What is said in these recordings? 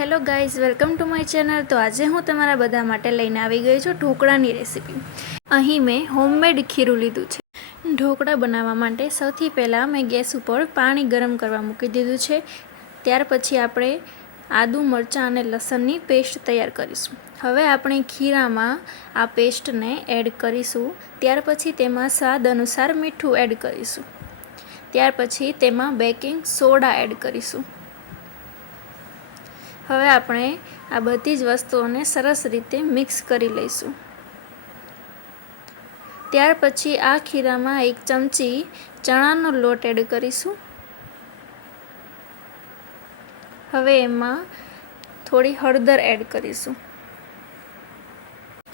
Hello guys, welcome to my channel. તો આજે હું તમારા બધા માટે લઈને આવી ગઈ છું ઢોકળાની રેસીપી। અહીં મેં હોમમેડ ખીરું લીધું છે। ઢોકળા બનાવવા માટે સૌથી પહેલાં મેં ગેસ ઉપર પાણી ગરમ કરવા મૂકી દીધું છે। ત્યાર પછી આપણે આદુ, મરચાં અને લસણની પેસ્ટ તૈયાર કરીશું। હવે આપણે ખીરામાં આ પેસ્ટને એડ કરીશું। ત્યાર પછી તેમાં સ્વાદ અનુસાર મીઠું એડ કરીશું। ત્યાર પછી તેમાં બેકિંગ સોડા એડ કરીશું। હવે આપણે આ બધી જ વસ્તુઓને સરસ રીતે મિક્સ કરી લઈશું। ત્યાર પછી આ ખીરામાં 1 ચમચી ચણાનો લોટ એડ કરીશું। હવે એમાં થોડી હળદર એડ કરીશું।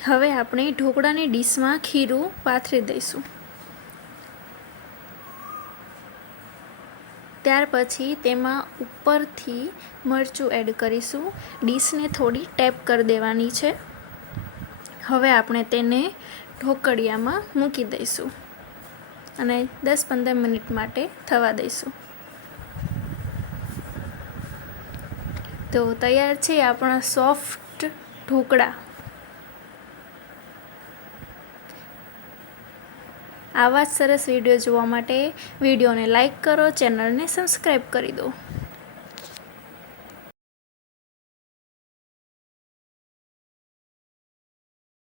હવે આપણે ઢોકળાની ડીશમાં ખીરું પાથરી દઈશું। ત્યાર પછી તેમાં ઉપરથી મરચું એડ કરીશું। ડીશને થોડી ટેપ કરી દેવાની છે। હવે આપણે તેને ઢોકળિયામાં મૂકી દઈશું અને 10-15 મિનિટ માટે થવા દઈશું। તો તૈયાર છે આપણા સોફ્ટ ઢોકળા। આવા જ સરસ વિડીયો જોવા માટે વિડીયોને લાઈક કરો, ચેનલને સબસ્ક્રાઈબ કરી દો।